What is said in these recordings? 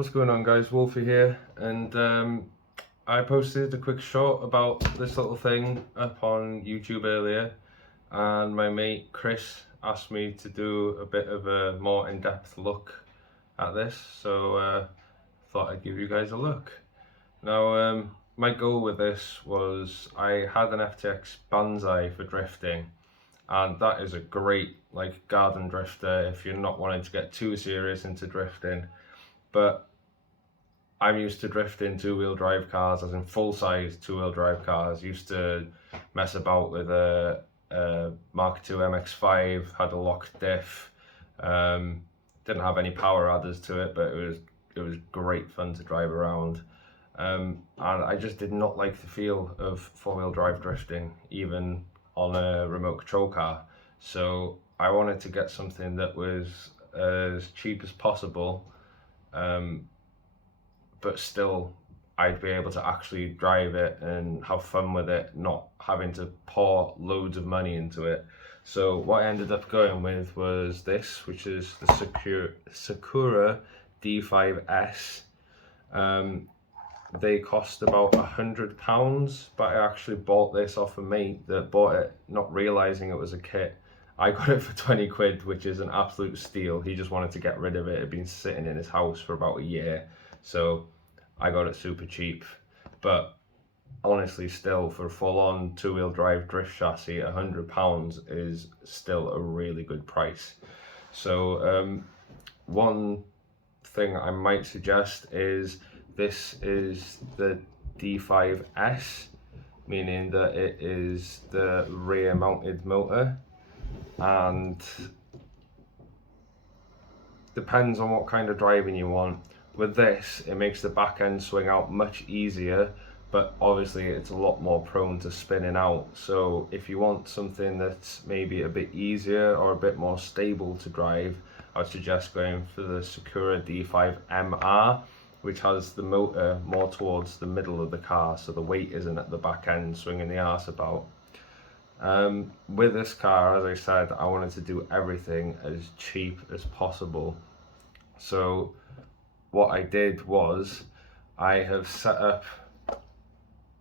What's going on, guys? Wolfie here, and I posted a quick short about this little thing up on YouTube earlier, and my mate Chris asked me to do a bit of a more in-depth look at this, so thought I'd give you guys a look. Now, my goal with this was I had an FTX Banzai for drifting, and that is a great garden drifter if you're not wanting to get too serious into drifting. But I'm used to drifting two-wheel drive cars, as in full-size two-wheel drive cars. Used to mess about with a Mark II MX-5, had a locked diff. Didn't have any power adders to it, but it was great fun to drive around. And I just did not like the feel of four-wheel drive drifting, even on a remote control car. So I wanted to get something that was as cheap as possible, but still I'd be able to actually drive it and have fun with it, not having to pour loads of money into it. So what I ended up going with was this, which is the Sakura D5S. They cost about £100, but I actually bought this off a mate that bought it not realizing it was a kit. I got it for 20 quid, which is an absolute steal. He just wanted to get rid of it. It had been sitting in his house for about a year, so I got it super cheap. But honestly, still, for a full-on two-wheel drive drift chassis, £100 is still a really good price. So one thing I might suggest is this is the D5S, meaning that it is the rear mounted motor, and depends on what kind of driving you want. With this, it makes the back end swing out much easier, but obviously it's a lot more prone to spinning out. So if you want something that's maybe a bit easier or a bit more stable to drive, I would suggest going for the Sakura D5MR, which has the motor more towards the middle of the car, so the weight isn't at the back end swinging the arse about. With this car, as I said, I wanted to do everything as cheap as possible. So what I did was I have set up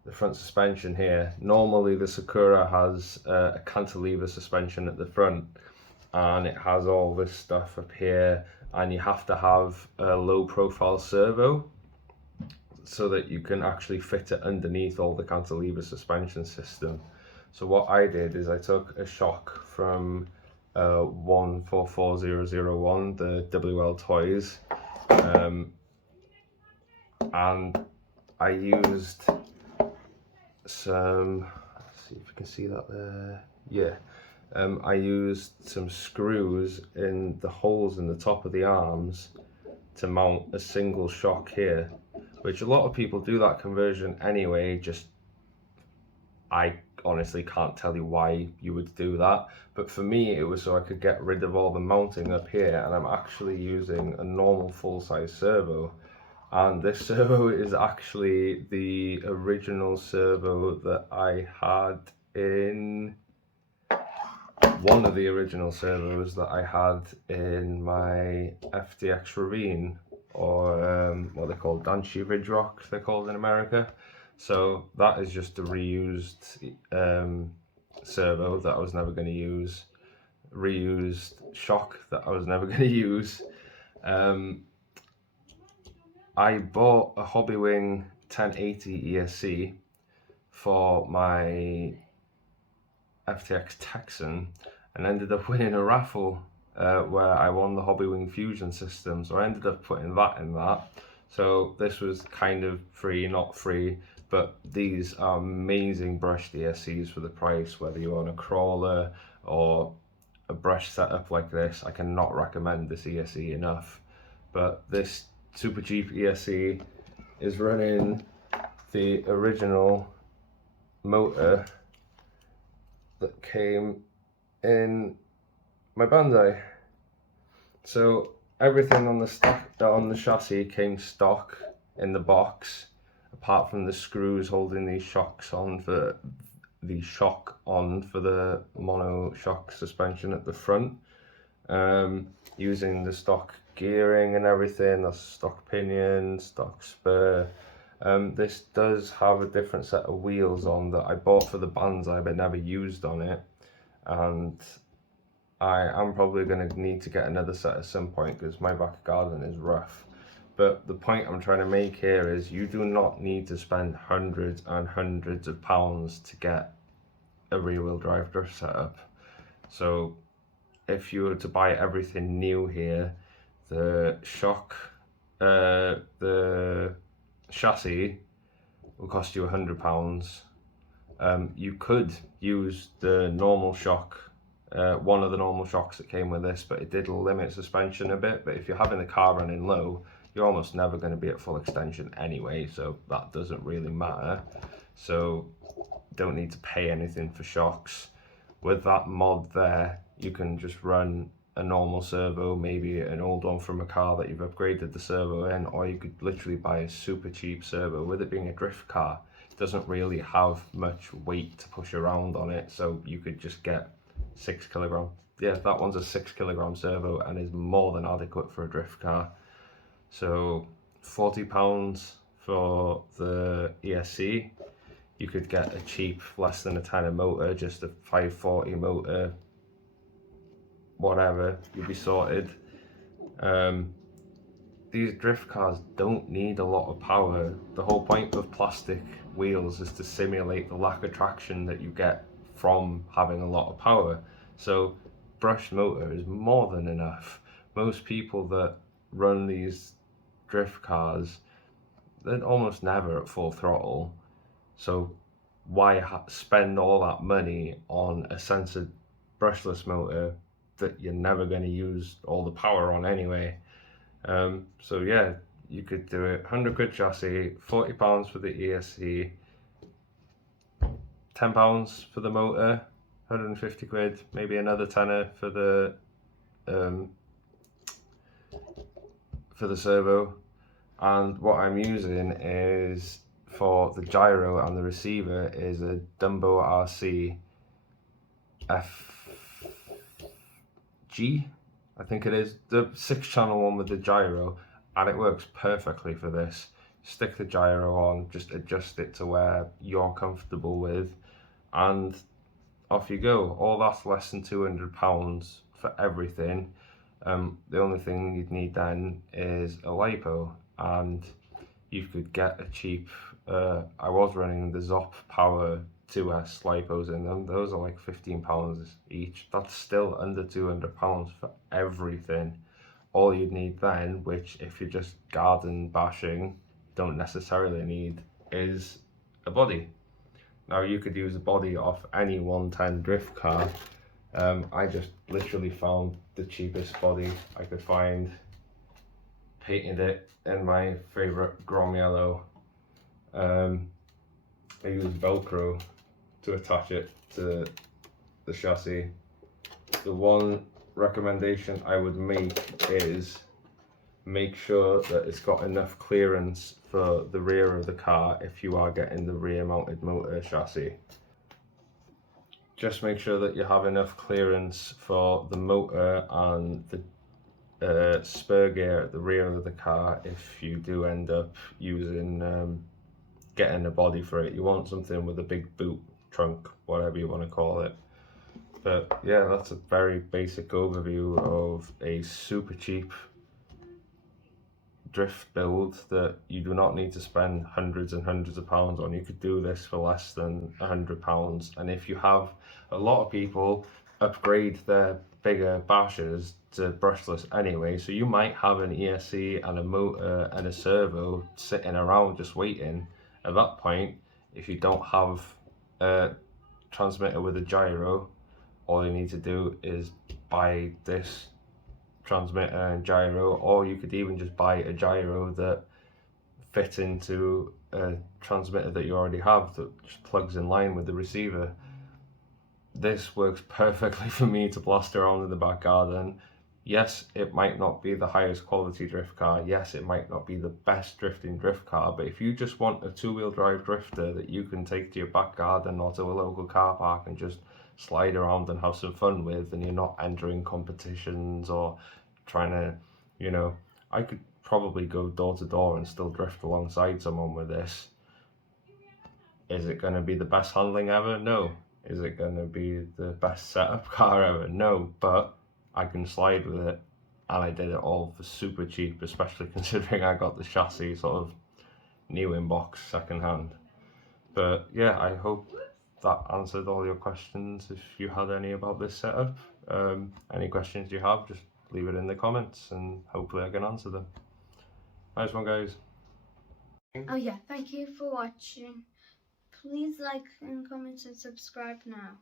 the front suspension here. Normally the Sakura has a cantilever suspension at the front, and it has all this stuff up here, and you have to have a low profile servo so that you can actually fit it underneath all the cantilever suspension system. So what I did is I took a shock from 144001, the WL Toys, and I used some, let's see if you can see that there, yeah. I used some screws in the holes in the top of the arms to mount a single shock here, which a lot of people do that conversion anyway. Just, I honestly can't tell you why you would do that, but for me it was so I could get rid of all the mounting up here, and I'm actually using a normal full-size servo. And this servo is actually the original servo that I had in one of the original servos that I had in my FTX Ravine, or what they're called, Dancy Ridge Rocks, they're called in America. So that is just a reused servo that I was never going to use, reused shock that I was never going to use. I bought a Hobbywing 1080 ESC for my FTX Texan and ended up winning a raffle where I won the Hobbywing Fusion system, so I ended up putting that in that. So this was kind of free, not free, but these are amazing brushed ESCs for the price, whether you want a crawler or a brush setup like this. I cannot recommend this ESC enough. But this super cheap ESC is running the original motor that came in my Banzai. So everything on the chassis came stock in the box, apart from the screws holding these shocks on for the mono shock suspension at the front, using the stock gearing and everything. That's stock pinion, stock spur. This does have a different set of wheels on that I bought for the banzai but never used on it, and I am probably going to need to get another set at some point because my back garden is rough. But the point I'm trying to make here is you do not need to spend hundreds and hundreds of pounds to get a rear-wheel drive drift setup. So if you were to buy everything new here, the chassis will cost you £100. You could use the normal shock, one of the normal shocks that came with this, but it did limit suspension a bit. But if you're having the car running low, you're almost never going to be at full extension anyway, so that doesn't really matter. So don't need to pay anything for shocks. With that mod there, you can just run a normal servo, maybe an old one from a car that you've upgraded the servo in, or you could literally buy a super cheap servo. With it being a drift car, it doesn't really have much weight to push around on it, so you could just get 6 kilogram. Yeah, that one's a 6 kilogram servo and is more than adequate for a drift car. So £40 for the ESC. You could get a cheap, less than a tenner motor, just a 540 motor, whatever, you'll be sorted. These drift cars don't need a lot of power. The whole point of plastic wheels is to simulate the lack of traction that you get from having a lot of power. So brushed motor is more than enough. Most people that run these drift cars, they're almost never at full throttle. So why spend all that money on a censored brushless motor that you're never going to use all the power on anyway? So yeah, you could do it. 100 quid chassis, £40 for the ESC, £10 for the motor, 150 quid, maybe another tenner for the servo. And what I'm using is, for the gyro and the receiver, is a Dumbo RC FG, I think it is, the 6-channel one with the gyro, and it works perfectly for this. Stick the gyro on, just adjust it to where you're comfortable with, and off you go. All that's less than £200 for everything. The only thing you'd need then is a lipo, and you could get a cheap, I was running the Zop Power 2S lipos in them. Those are like £15 each. That's still under £200 for everything. All you'd need then, which if you're just garden bashing, don't necessarily need, is a body. Now you could use a body off any 110 drift car. I just literally found the cheapest body I could find, painted it in my favourite Grom Yellow. I used Velcro to attach it to the chassis. The one recommendation I would make is make sure that it's got enough clearance for the rear of the car if you are getting the rear mounted motor chassis. Just make sure that you have enough clearance for the motor and the spur gear at the rear of the car if you do end up using getting a body for it. You want something with a big boot, trunk, whatever you want to call it. But yeah, that's a very basic overview of a super cheap drift build that you do not need to spend hundreds and hundreds of pounds on. You could do this for less than £100. And if you have, a lot of people upgrade their bigger bashers to brushless anyway, so you might have an ESC and a motor and a servo sitting around just waiting. At that point, if you don't have a transmitter with a gyro, all you need to do is buy this transmitter and gyro, or you could even just buy a gyro that fits into a transmitter that you already have that just plugs in line with the receiver. This works perfectly for me to blast around in the back garden. Yes, it might not be the highest quality drift car. Yes, it might not be the best drifting drift car, but if you just want a two-wheel drive drifter that you can take to your back garden or to a local car park and just slide around and have some fun with, and you're not entering competitions or trying to You know, I could probably go door to door and still drift alongside someone with this. Is it going to be the best handling ever? No. Is it going to be the best setup car ever? No. But I can slide with it, and I did it all for super cheap, especially considering I got the chassis sort of new in box second hand. But yeah, I hope that answered all your questions. If you had any about this setup, any questions you have, just leave it in the comments and hopefully I can answer them. Nice one, guys. Oh yeah, thank you for watching. Please like and comment and subscribe now.